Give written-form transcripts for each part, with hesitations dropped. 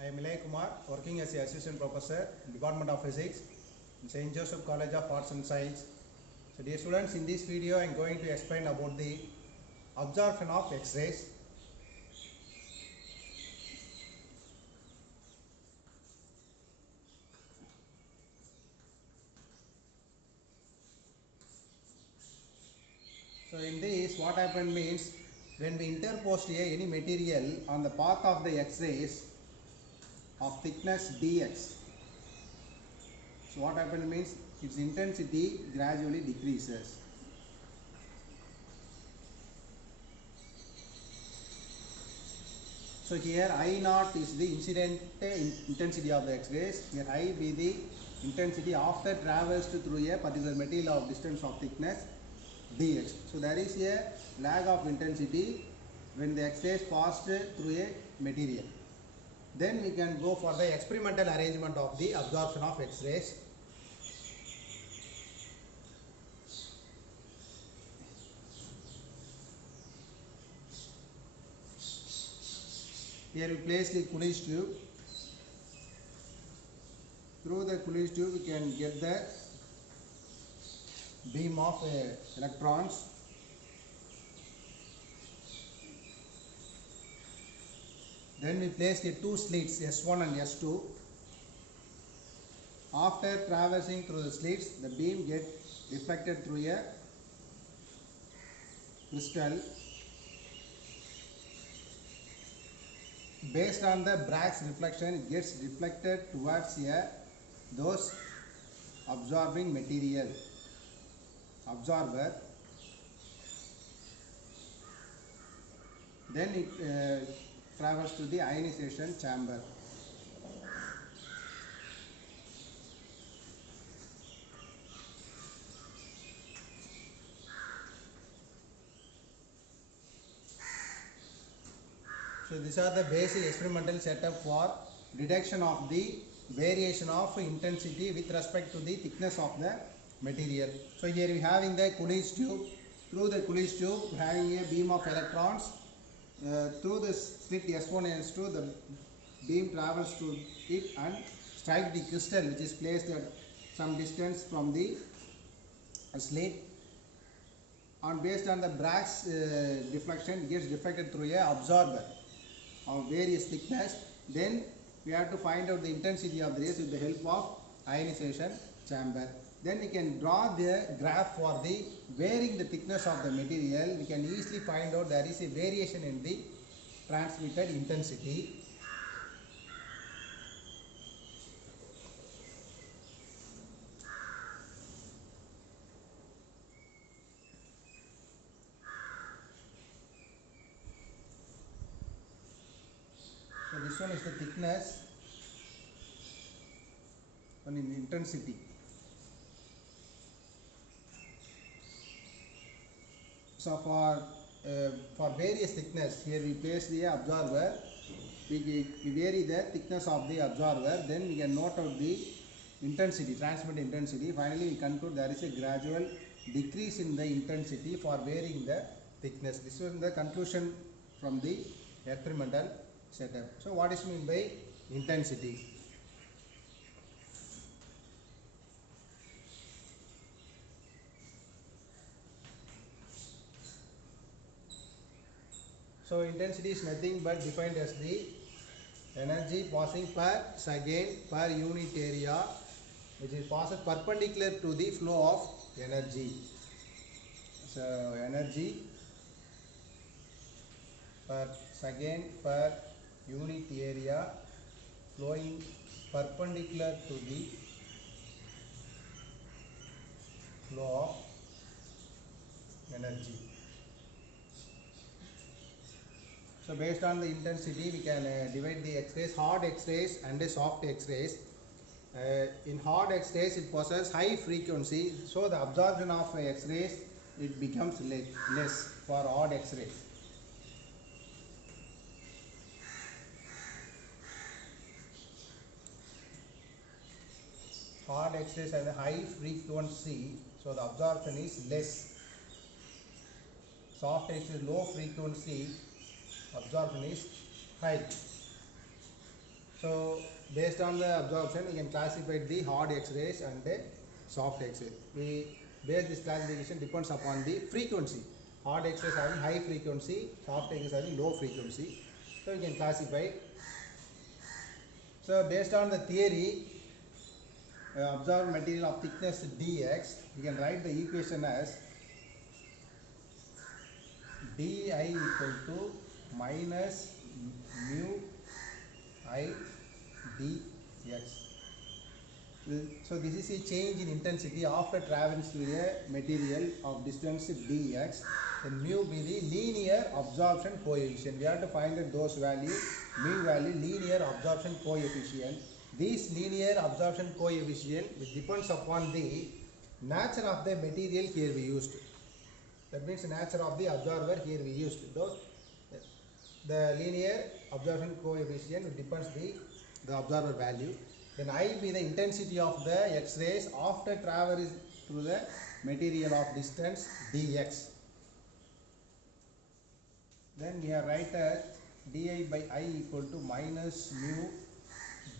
I am Ilay Kumar, working as an assistant professor in Department of Physics in St. Joseph College of Arts and Science. So dear students, in this video I am going to explain about the absorption of X-rays. So in this, what happened means, when we interpose any material on the path of the X-rays of thickness dx, so what happened means its intensity gradually decreases. So here I naught is the incident intensity of the X-rays. Here I be the intensity after traversed through a particular material of distance of thickness dx. So there is a lag of intensity when the X-rays passed through a material. Then we can go for the experimental arrangement of the absorption of X-rays. Here we place the Coolidge tube. Through the Coolidge tube we can get the beam of electrons. Then we place the two slits S1 and S2. After traversing through the slits, the beam gets reflected through a crystal. Based on the Bragg's reflection, it gets reflected towards those absorbing material, absorber. Then it travels to the ionization chamber. So these are the basic experimental setup for detection of the variation of intensity with respect to the thickness of the material. So here we have in the Coolidge tube. Through the Coolidge tube having a beam of electrons. Through the slit S1 and S2, the beam travels to it and strike the crystal which is placed at some distance from the slit. And based on the Bragg's deflection, it gets deflected through a absorber of various thickness. Then we have to find out the intensity of the rays with the help of ionization chamber. Then we can draw the graph for the varying the thickness of the material. We can easily find out there is a variation in the transmitted intensity. So this one is the thickness, one in intensity. So for various thickness, here we place the absorber. We vary the thickness of the absorber. Then we can note out the intensity, transmit intensity. Finally, we conclude there is a gradual decrease in the intensity for varying the thickness. This is the conclusion from the experimental setup. So what is meant by intensity? So intensity is nothing but defined as the energy passing per second per unit area which is passed perpendicular to the flow of energy. So energy per second per unit area flowing perpendicular to the flow of energy. So based on the intensity we can divide the X-rays, hard X-rays and soft X-rays. In hard X-rays it possesses high frequency, so the absorption of X-rays it becomes less for hard X-rays. Hard X-rays have a high frequency, so the absorption is less. Soft X-rays low frequency, absorption is high. So based on the absorption, we can classify the hard X-rays and the soft X-rays. We base this classification depends upon the frequency. Hard X-rays having high frequency, soft X-rays having low frequency. So we can classify. So based on the theory, observed material of thickness dx, we can write the equation as di equal to minus mu I dx. So this is a change in intensity after traveling through a material of distance dx. Then mu be the linear absorption coefficient. We have to find out those values. Mu value, linear absorption coefficient. This linear absorption coefficient, which depends upon the nature of the material here we used. That means the nature of the observer here we used. The linear absorption coefficient depends the observer value. Then I be the intensity of the X-rays after travel through the material of distance dx. Then we have write as di by I equal to minus mu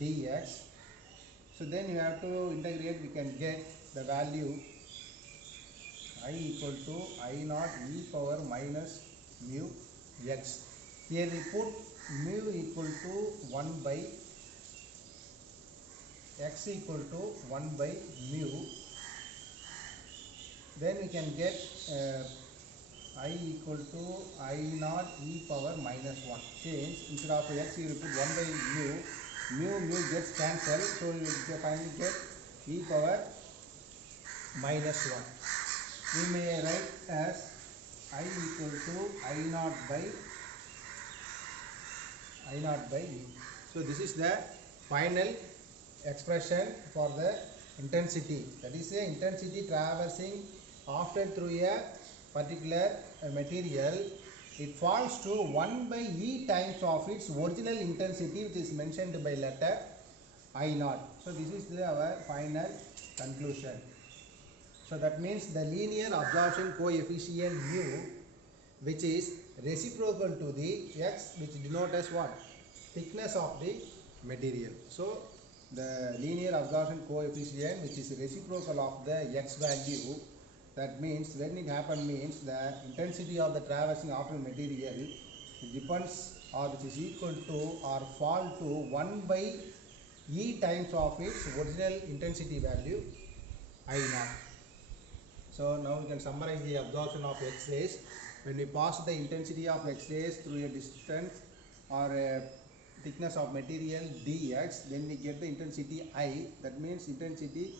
dx. So then you have to integrate, we can get the value I equal to I naught e power minus mu x. Here we put mu equal to 1 by x equal to 1 by mu. Then we can get I equal to I naught e power minus 1. Change, instead of x you put 1 by mu gets cancelled, so you will finally get e power minus 1. We may write as I equal to I naught by e. So this is the final expression for the intensity. That is the intensity traversing after through a particular material. It falls to 1 by e times of its original intensity, which is mentioned by letter I naught. So this is our final conclusion. So that means the linear absorption coefficient mu, which is reciprocal to the x, which denotes as what? Thickness of the material. So the linear absorption coefficient, which is reciprocal of the x value, that means when it happens means the intensity of the traversing after material, it depends or which is equal to or fall to 1 by e times of its original intensity value I naught. So now we can summarize the absorption of X-rays. When we pass the intensity of X-rays through a distance or a thickness of material dx, then we get the intensity I. That means intensity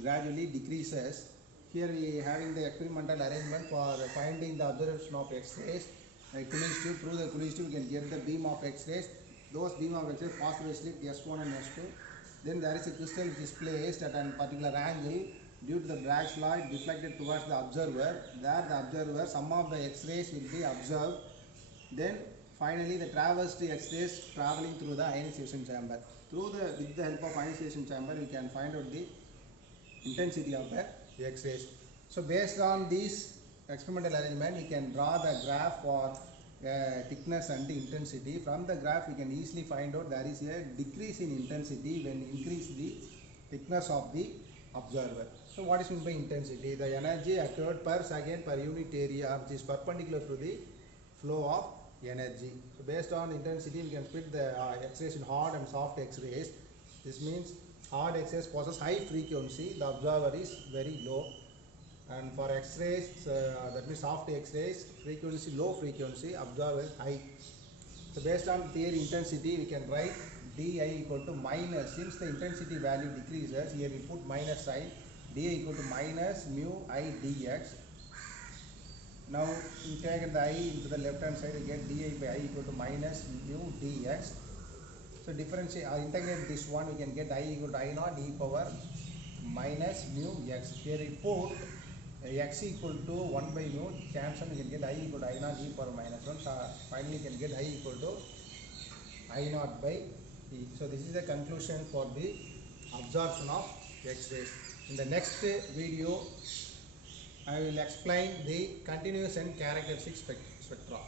gradually decreases. Here we are having the experimental arrangement for finding the observation of X-rays. Like Coolidge tube, through the Coolidge tube we can get the beam of X-rays. Those beam of X-rays pass through a slit S1 and S2. Then there is a crystal which is placed at a particular angle. Due to the Bragg's law, it deflected towards the observer. There the observer, some of the X-rays will be observed. Then finally the traversed X-rays traveling through the ionization chamber. With the help of ionization chamber, we can find out the intensity of the X-rays. So based on this experimental arrangement, we can draw the graph for thickness and intensity. From the graph, we can easily find out there is a decrease in intensity when increase the thickness of the observer. So what is meant by intensity? The energy occurred per second per unit area, which is perpendicular to the flow of energy. So based on intensity, we can split the X-rays in hard and soft X-rays. This means hard X-rays possess high frequency, the observer is very low. And for X-rays, that means soft X-rays, frequency low frequency, observer is high. So based on theory intensity, we can write di equal to minus, since the intensity value decreases, here we put minus sign, di equal to minus mu I dx. Now we take the I into the left hand side, we get di by I equal to minus mu dx. So differentiate or integrate this one, we can get I equal to I naught e power minus mu x. Here we put x equal to 1 by mu, cancel, we can get I equal to I naught e power minus 1. So finally we can get I equal to I naught by e. So this is the conclusion for the absorption of X-rays. In the next video, I will explain the continuous and characteristic spectra.